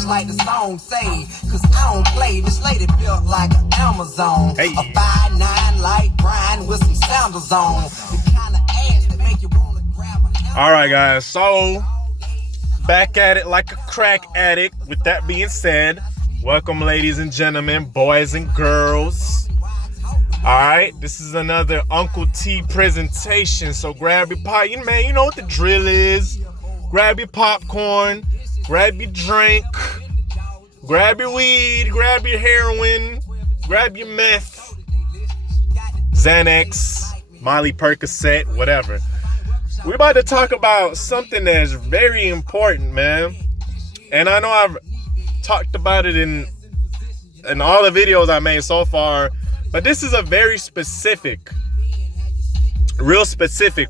just like the song say. Cause I don't play, this lady built like an Amazon. Hey. A 5'9" light grind with some sandals on. The kind of ass that make you wanna grab a. All right, guys. So, back at it like a crack addict. With that being said, welcome, ladies and gentlemen, boys and girls. All right, this is another Uncle T presentation. So grab your pot, man. You know what the drill is. Grab your popcorn, grab your drink, grab your weed, grab your heroin, grab your meth, Xanax, Molly Percocet, whatever. We're about to talk about something that's very important, man. And I know I've talked about it in all the videos I made so far, but this is a very specific, real specific.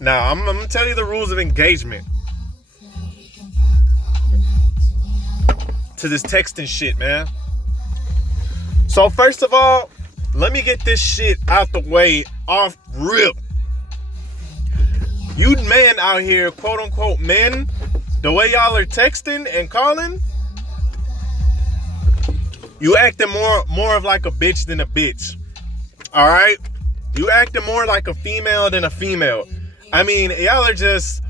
Now, I'm going to tell you the rules of engagement to this texting shit, man. So, first of all, let me get this shit out the way off rip. You men out here, quote unquote men, the way y'all are texting and calling, you acting more of like a bitch than a bitch. All right? You acting more like a female than a female. I mean, y'all are just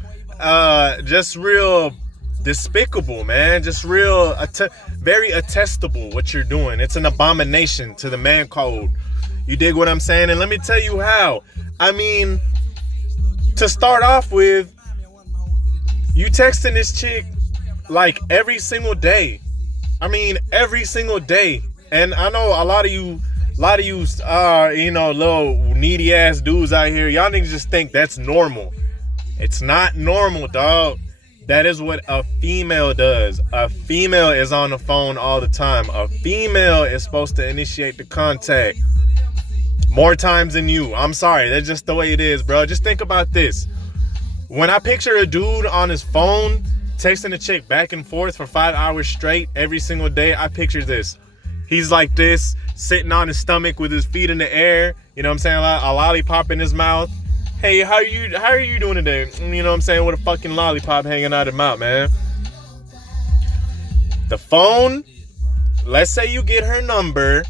real despicable, man. Just real, very attestable what you're doing. It's an abomination to the man code. You dig what I'm saying? And let me tell you how. I mean, to start off with, you texting this chick like every single day. I mean, every single day. And I know a lot of you, little needy ass dudes out here, y'all niggas just think that's normal. It's not normal, dog. That is what a female does. A female is on the phone all the time. A female is supposed to initiate the contact more times than you. I'm sorry, that's just the way it is, bro. Just think about this. When I picture a dude on his phone texting a chick back and forth for 5 hours straight every single day, I picture this. He's like this, sitting on his stomach with his feet in the air. You know what I'm saying? A lollipop in his mouth. Hey, how are you doing today? You know what I'm saying? With a fucking lollipop hanging out of his mouth, man. The phone, let's say you get her number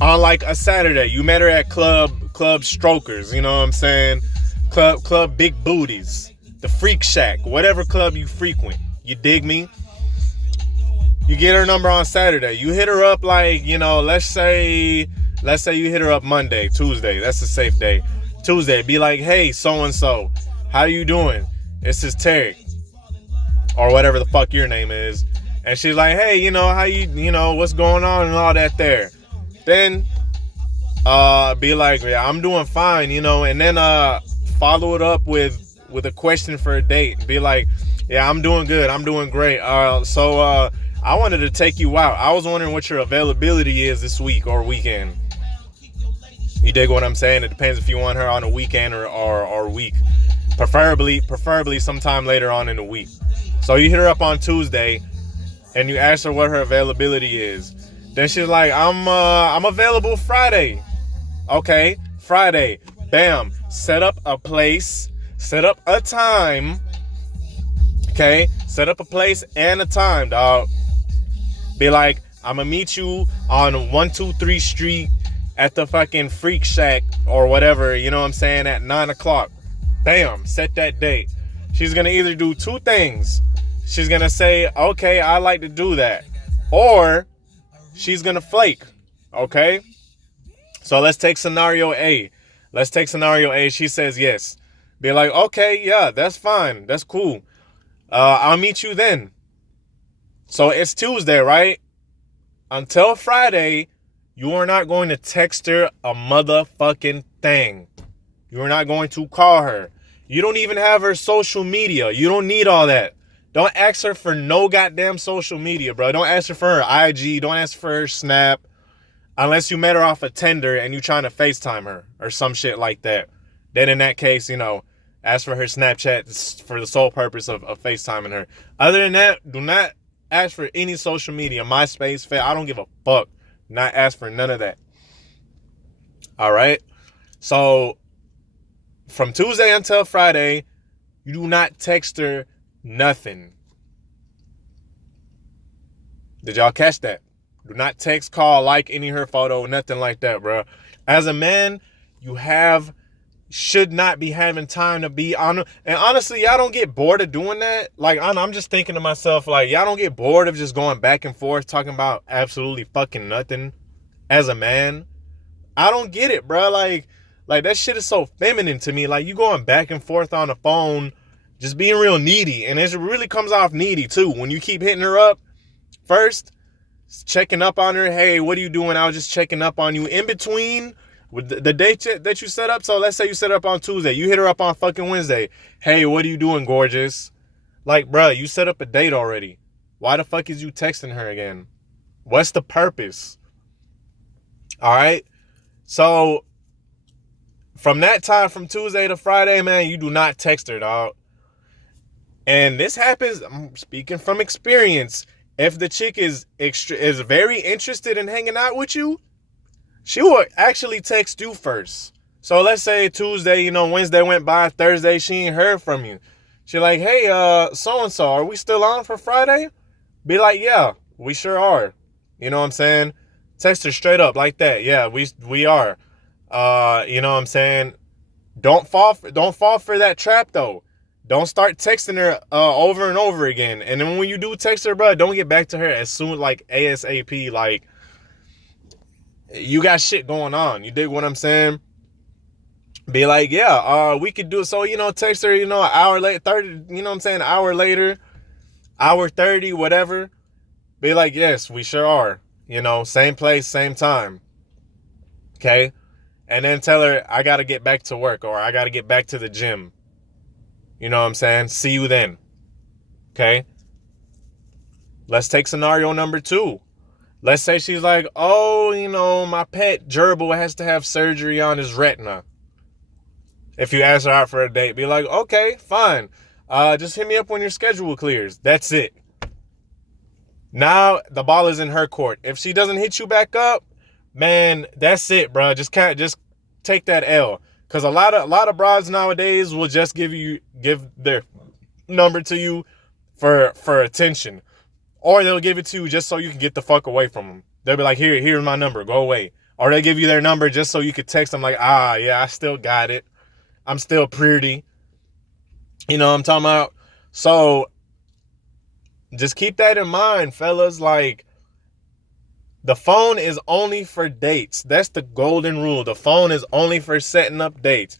on like a Saturday. You met her at Club Strokers, you know what I'm saying? Club Big Booties. The Freak Shack, whatever club you frequent. You dig me? You get her number on Saturday. You hit her up like, let's say you hit her up Monday, Tuesday. That's a safe day. Tuesday, be like, hey, so-and-so, how you doing? This is Terry. Or whatever the fuck your name is. And she's like, hey, how you what's going on and all that there. Then, be like, yeah, I'm doing fine, and then follow it up with a question for a date. Be like, yeah, I'm doing good. I'm doing great. So I wanted to take you out. I was wondering what your availability is this week or weekend. You dig what I'm saying? It depends if you want her on a weekend or week. Preferably sometime later on in the week. So you hit her up on Tuesday and you ask her what her availability is. Then she's like, I'm available Friday. Okay, Friday. Bam. Set up a place. Set up a time. Okay? Set up a place and a time, dog. Be like, I'm gonna meet you on 123 Street at the fucking Freak Shack or whatever, you know what I'm saying, at 9 o'clock. Bam. Set that date. She's gonna either do two things. She's gonna say, okay, I like to do that. Or she's gonna flake. Okay? So let's take scenario A. She says yes. Be like, okay, yeah, that's fine. That's cool. I'll meet you then. So it's Tuesday, right? Until Friday, you are not going to text her a motherfucking thing. You are not going to call her. You don't even have her social media. You don't need all that. Don't ask her for no goddamn social media, bro. Don't ask her for her IG. Don't ask for her Snap. Unless you met her off a Tinder and you trying to FaceTime her or some shit like that. Then in that case, ask for her Snapchat for the sole purpose of FaceTiming her. Other than that, do not ask for any social media. MySpace, I don't give a fuck. Not ask for none of that. All right? So, from Tuesday until Friday, you do not text her nothing. Did y'all catch that? Do not text, call, like any of her photo, nothing like that, bro. As a man, you should not be having time to be on. And honestly, y'all don't get bored of doing that. Like, I'm just thinking to myself, like, y'all don't get bored of just going back and forth talking about absolutely fucking nothing as a man. I don't get it, bro. Like that shit is so feminine to me. Like, you going back and forth on the phone, just being real needy. And it really comes off needy too. When you keep hitting her up first, checking up on her. Hey, what are you doing? I was just checking up on you. In between with the date that you set up. So let's say you set up on Tuesday. You hit her up on fucking Wednesday. Hey, what are you doing, gorgeous? Like, bro, you set up a date already. Why the fuck is you texting her again? What's the purpose? All right. So from that time, from Tuesday to Friday, man, you do not text her, dog. And this happens, I'm speaking from experience. If the chick is very interested in hanging out with you, she will actually text you first. So let's say Tuesday, Wednesday went by, Thursday, she ain't heard from you. She like, hey, so-and-so, are we still on for Friday? Be like, yeah, we sure are. You know what I'm saying? Text her straight up like that. Yeah, we are. You know what I'm saying? Don't fall for that trap though. Don't start texting her over and over again. And then when you do text her, bro, don't get back to her as soon, like ASAP. Like, you got shit going on. You dig what I'm saying? Be like, yeah, we could do it. So, text her, an hour later, 30, you know what I'm saying? An hour later, hour 30, whatever. Be like, yes, we sure are. Same place, same time. Okay? And then tell her, I got to get back to work, or I got to get back to the gym. You know what I'm saying? See you then. Okay? Let's take scenario number 2. Let's say she's like, oh, my pet gerbil has to have surgery on his retina. If you ask her out for a date, be like, okay, fine. Just hit me up when your schedule clears. That's it. Now the ball is in her court. If she doesn't hit you back up, man, that's it, bro. Just take that L. Cause a lot of broads nowadays will just give their number to you for attention, or they'll give it to you just so you can get the fuck away from them. They'll be like, here's my number, go away. Or they give you their number just so you could text them like, yeah, I still got it. I'm still pretty. You know what I'm talking about? So just keep that in mind, fellas. Like, the phone is only for dates. That's the golden rule. The phone is only for setting up dates.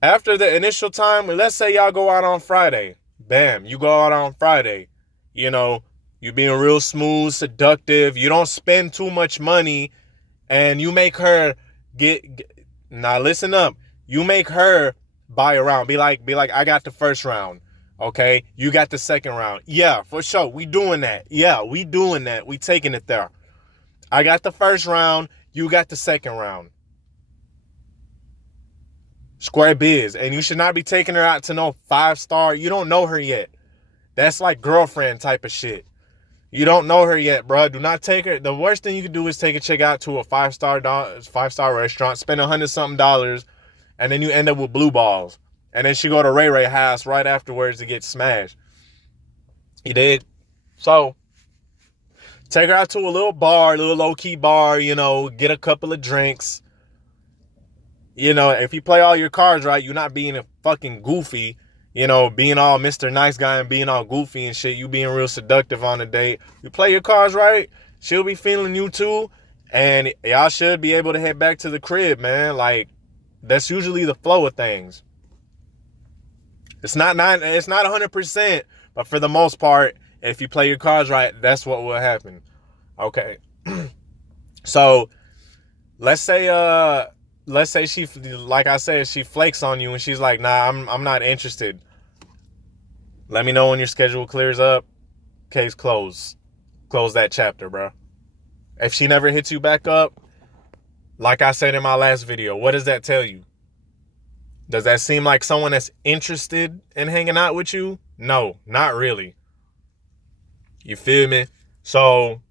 After the initial time, let's say y'all go out on Friday. Bam, you go out on Friday. You being real smooth, seductive. You don't spend too much money. And you make her now listen up. You make her buy a round. Be like, I got the first round. Okay, you got the second round. Yeah, for sure. We doing that. Yeah, we doing that. We taking it there. I got the first round. You got the second round. Square biz. And you should not be taking her out to no 5-star. You don't know her yet. That's like girlfriend type of shit. You don't know her yet, bro. Do not take her. The worst thing you can do is take a chick out to a 5-star restaurant, spend $100-something, and then you end up with blue balls. And then she go to Ray Ray house right afterwards to get smashed. You did? So, take her out to a little low-key bar, get a couple of drinks. If you play all your cards right, you're not being a fucking goofy, being all Mr. Nice Guy and being all goofy and shit. You being real seductive on a date. You play your cards right, she'll be feeling you too. And y'all should be able to head back to the crib, man. Like, that's usually the flow of things. It's not 100%, but for the most part, if you play your cards right, that's what will happen. Okay. So let's say she, like I said, she flakes on you and she's like, nah, I'm not interested. Let me know when your schedule clears up. Case closed. Close that chapter, bro. If she never hits you back up, like I said in my last video, what does that tell you? Does that seem like someone that's interested in hanging out with you? No, not really. You feel me? So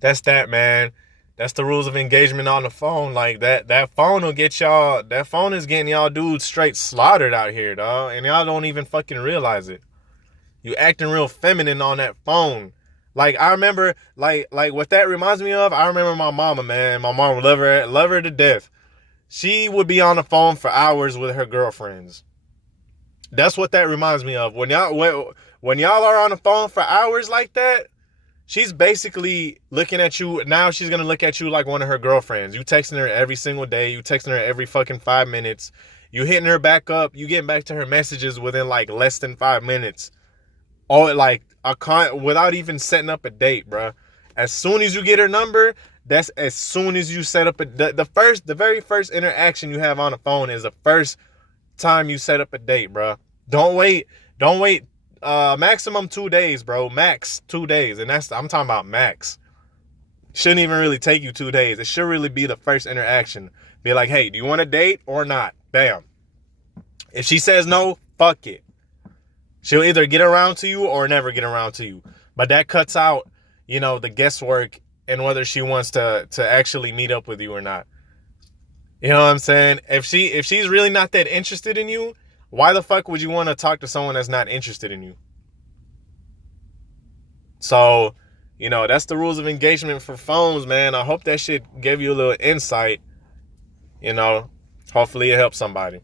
that's that, man. That's the rules of engagement on the phone. Like, that phone will get y'all, that phone is getting y'all dudes straight slaughtered out here, dog. And y'all don't even fucking realize it. You acting real feminine on that phone. Like I remember, like what that reminds me of. I remember my mama, man. My mom would love her to death. She would be on the phone for hours with her girlfriends. That's what that reminds me of. When y'all are on the phone for hours like that, she's basically looking at you. Now she's gonna look at you like one of her girlfriends. You texting her every single day. You texting her every fucking 5 minutes. You hitting her back up. You getting back to her messages within like less than 5 minutes. Or like without even setting up a date, bro. As soon as you get her number, that's as soon as you set up the very first interaction you have on the phone is the first time you set up a date, bro. Don't wait. Maximum 2 days, bro. Max 2 days, and I'm talking about max. Shouldn't even really take you 2 days. It should really be the first interaction. Be like, hey, do you want a date or not? Bam. If she says no, fuck it. She'll either get around to you or never get around to you. But that cuts out, the guesswork and whether she wants to actually meet up with you or not. You know what I'm saying? If she's really not that interested in you, why the fuck would you want to talk to someone that's not interested in you? So, that's the rules of engagement for phones, man. I hope that shit gave you a little insight. Hopefully it helps somebody.